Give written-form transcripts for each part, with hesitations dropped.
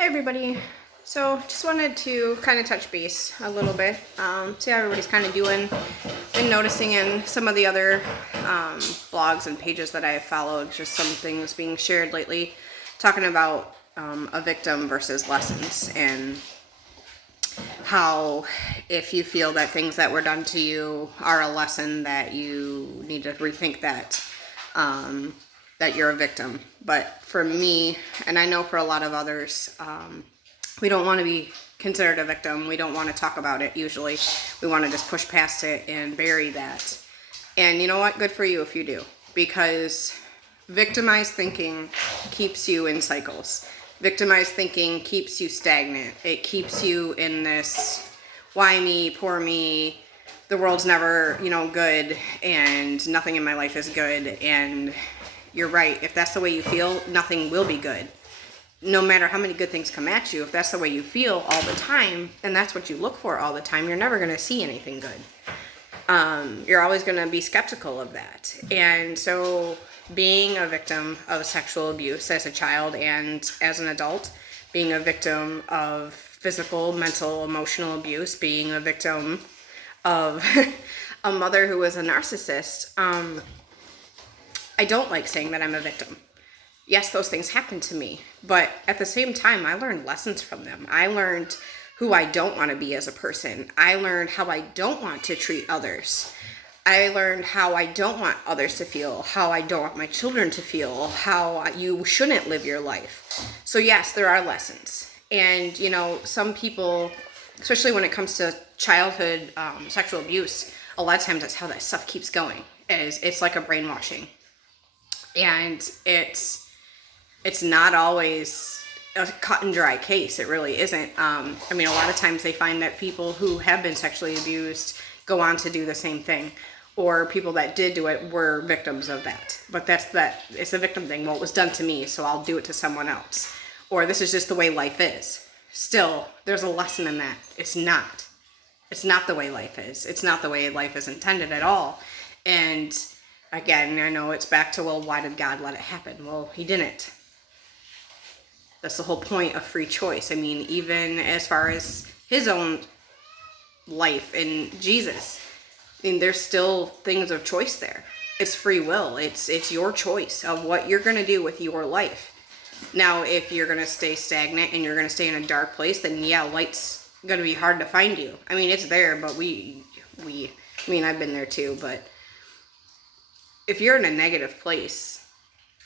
Hey everybody. So just wanted to kind of touch base a little bit, see how everybody's kind of doing. Been noticing in some of the other blogs and pages that I have followed, just some things being shared lately, talking about a victim versus lessons, and how if you feel that things that were done to you are a lesson, that you need to rethink that, that you're a victim. But for me, and I know for a lot of others, we don't want to be considered a victim. We don't want to talk about it usually. We want to just push past it and bury that. And you know what? Good for you if you do. Because victimized thinking keeps you in cycles. Victimized thinking keeps you stagnant. It keeps you in this, why me, poor me, the world's never, good, and nothing in my life is good. And you're right. If that's the way you feel, nothing will be good. No matter how many good things come at you, if that's the way you feel all the time, and that's what you look for all the time, you're never going to see anything good. You're always going to be skeptical of that. And so being a victim of sexual abuse as a child and as an adult, being a victim of physical, mental, emotional abuse, being a victim of a mother who was a narcissist, I don't like saying that I'm a victim. Yes, those things happened to me, but at the same time, I learned lessons from them. I learned who I don't want to be as a person. I learned how I don't want to treat others. I learned how I don't want others to feel, how I don't want my children to feel, how you shouldn't live your life. So yes, there are lessons. And, some people, especially when it comes to childhood sexual abuse, a lot of times that's how that stuff keeps going. It's like a brainwashing. And it's not always a cut and dry case. It really isn't. A lot of times they find that people who have been sexually abused go on to do the same thing, or people that did do it were victims of that. But it's a victim thing. Well, it was done to me, so I'll do it to someone else. Or this is just the way life is. Still, there's a lesson in that. It's not. It's not the way life is. It's not the way life is intended at all. And again, I know it's back to, well, why did God let it happen? Well, he didn't. That's the whole point of free choice. Even as far as his own life in Jesus, there's still things of choice there. It's free will. It's your choice of what you're going to do with your life. Now, if you're going to stay stagnant and you're going to stay in a dark place, then yeah, light's going to be hard to find you. It's there, but I've been there too, but if you're in a negative place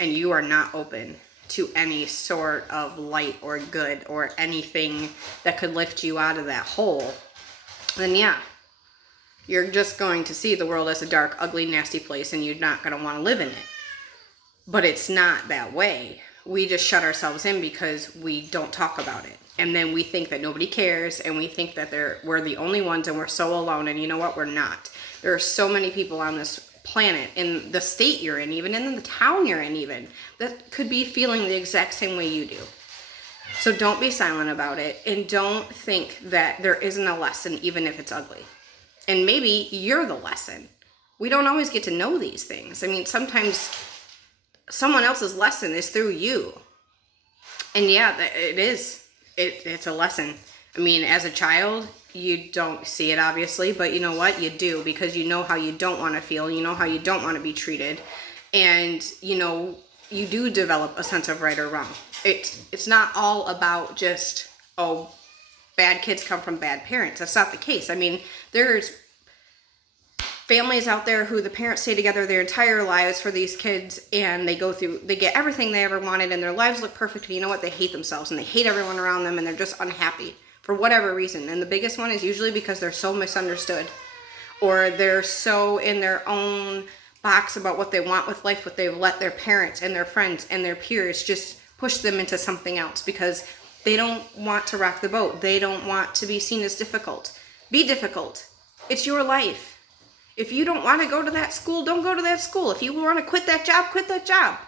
and you are not open to any sort of light or good or anything that could lift you out of that hole, then yeah, you're just going to see the world as a dark, ugly, nasty place, and you're not going to want to live in it. But it's not that way. We just shut ourselves in because we don't talk about it. And then we think that nobody cares, and we think that we're the only ones and we're so alone. And you know what? We're not. There are so many people on this planet, in the state you're in, even in the town you're in, even, that could be feeling the exact same way you do. So don't be silent about it, and don't think that there isn't a lesson, even if it's ugly. And maybe you're the lesson. We don't always get to know these things. Sometimes someone else's lesson is through you. And yeah, it is. It's a lesson. As a child, you don't see it, obviously, but you know what? You do, because you know how you don't want to feel, you know how you don't want to be treated, and you do develop a sense of right or wrong. It's not all about just, oh, bad kids come from bad parents. That's not the case. There's families out there who the parents stay together their entire lives for these kids, and they get everything they ever wanted, and their lives look perfect, and you know what? They hate themselves, and they hate everyone around them, and they're just unhappy for whatever reason. And the biggest one is usually because they're so misunderstood, or they're so in their own box about what they want with life, what they've let their parents and their friends and their peers just push them into something else, because they don't want to rock the boat. They don't want to be seen as difficult. Be difficult. It's your life. If you don't want to go to that school, don't go to that school. If you want to quit that job, quit that job.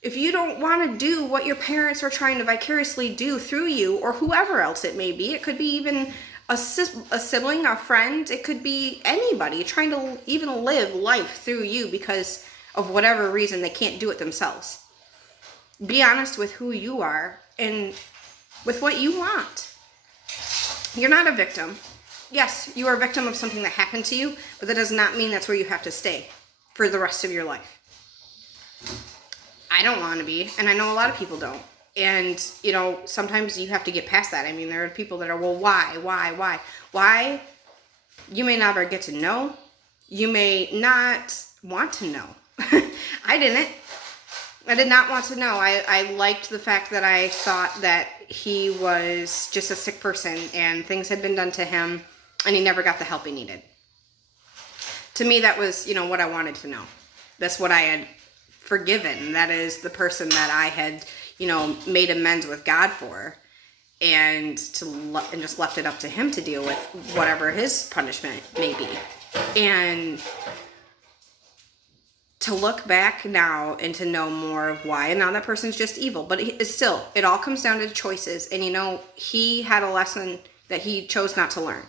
If you don't want to do what your parents are trying to vicariously do through you, or whoever else it may be, it could be even a sibling, a friend, it could be anybody trying to even live life through you because of whatever reason they can't do it themselves. Be honest with who you are and with what you want. You're not a victim. Yes, you are a victim of something that happened to you, but that does not mean that's where you have to stay for the rest of your life. I don't want to be, and I know a lot of people don't. And, you know, sometimes you have to get past that. I mean, there are people that are, well, why? Why? You may never get to know. You may not want to know. I didn't. I did not want to know. I liked the fact that I thought that he was just a sick person and things had been done to him and he never got the help he needed. To me, that was, you know, what I wanted to know. That's what I had forgiven. That is the person that I had, you know, made amends with God for, and just left it up to him to deal with whatever his punishment may be. And to look back now and to know more of why, and now that person's just evil, but it's still, it all comes down to choices. And you know, he had a lesson that he chose not to learn.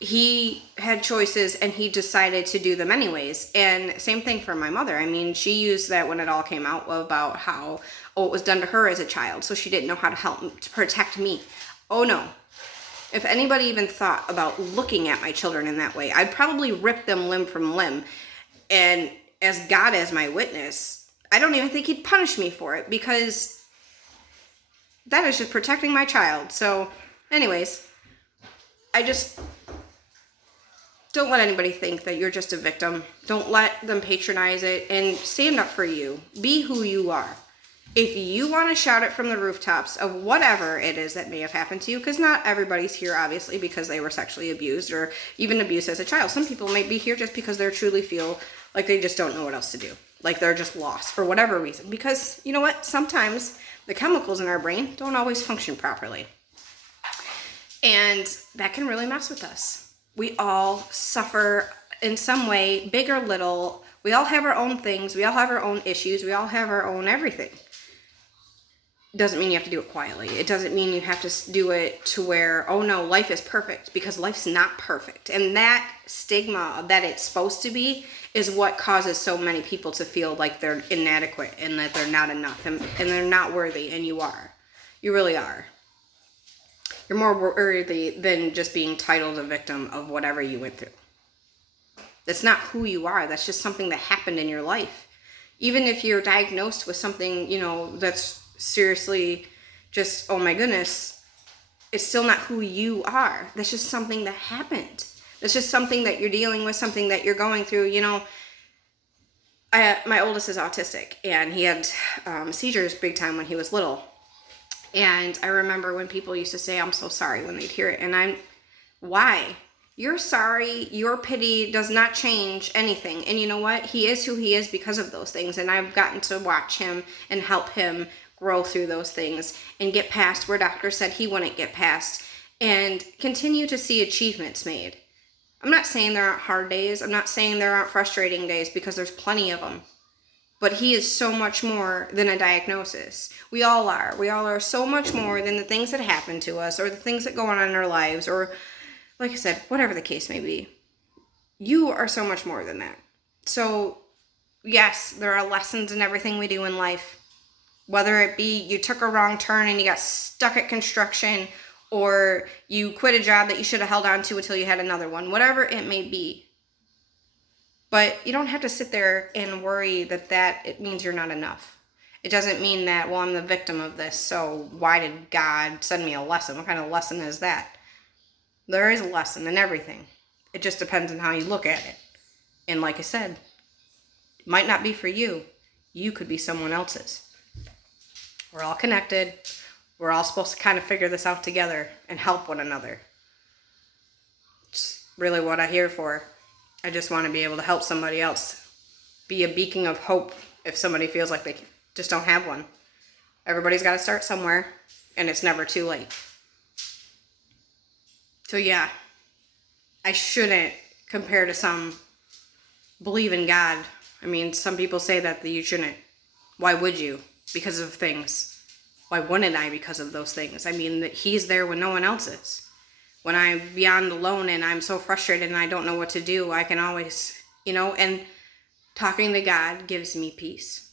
He had choices and he decided to do them anyways. And same thing for my mother. I mean, she used that when it all came out about how, it was done to her as a child, so she didn't know how to help to protect me. Oh no. If anybody even thought about looking at my children in that way, I'd probably rip them limb from limb. And as God as my witness, I don't even think he'd punish me for it, because that is just protecting my child. So anyways, I just don't let anybody think that you're just a victim. Don't let them patronize it, and stand up for you. Be who you are. If you want to shout it from the rooftops of whatever it is that may have happened to you, because not everybody's here, obviously, because they were sexually abused or even abused as a child. Some people may be here just because they truly feel like they just don't know what else to do. Like they're just lost for whatever reason. Because, you know what? Sometimes the chemicals in our brain don't always function properly. And that can really mess with us. We all suffer in some way, big or little. We all have our own things. We all have our own issues. We all have our own everything. Doesn't mean you have to do it quietly. It doesn't mean you have to do it to where, oh no, life is perfect, because life's not perfect. And that stigma that it's supposed to be is what causes so many people to feel like they're inadequate and that they're not enough and they're not worthy. And you are. You really are. You're more worthy than just being titled a victim of whatever you went through. That's not who you are. That's just something that happened in your life. Even if you're diagnosed with something, you know, that's seriously just, oh my goodness, it's still not who you are. That's just something that happened. That's just something that you're dealing with, something that you're going through. You know, my oldest is autistic, and he had seizures big time when he was little. And I remember when people used to say, I'm so sorry, when they'd hear it. And why? You're sorry, your pity does not change anything. And you know what? He is who he is because of those things. And I've gotten to watch him and help him grow through those things and get past where doctors said he wouldn't get past, and continue to see achievements made. I'm not saying there aren't hard days. I'm not saying there aren't frustrating days, because there's plenty of them. But he is so much more than a diagnosis. We all are. We all are so much more than the things that happen to us or the things that go on in our lives, or, like I said, whatever the case may be. You are so much more than that. So, yes, there are lessons in everything we do in life. Whether it be you took a wrong turn and you got stuck at construction, or you quit a job that you should have held on to until you had another one. Whatever it may be. But you don't have to sit there and worry that it means you're not enough. It doesn't mean that, well, I'm the victim of this, so why did God send me a lesson? What kind of lesson is that? There is a lesson in everything. It just depends on how you look at it. And like I said, it might not be for you. You could be someone else's. We're all connected. We're all supposed to kind of figure this out together and help one another. It's really what I'm here for. I just want to be able to help somebody else. Be a beacon of hope if somebody feels like they just don't have one. Everybody's got to start somewhere, and it's never too late. So yeah, I shouldn't compare to some believe in God. I mean, some people say that you shouldn't. Why would you? Because of things. Why wouldn't I because of those things? I mean, he's there when no one else is. When I'm beyond alone and I'm so frustrated and I don't know what to do, I can always, and talking to God gives me peace.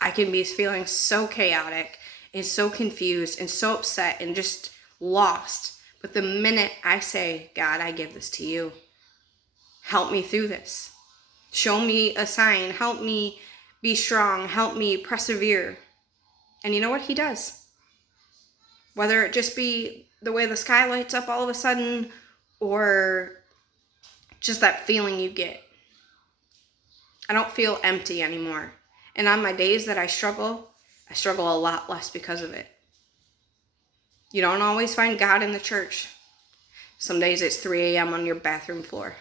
I can be feeling so chaotic and so confused and so upset and just lost. But the minute I say, God, I give this to you. Help me through this. Show me a sign. Help me be strong. Help me persevere. And you know what? He does. Whether it just be the way the sky lights up all of a sudden, or just that feeling you get. I don't feel empty anymore. And on my days that I struggle a lot less because of it. You don't always find God in the church. Some days it's 3 a.m. on your bathroom floor.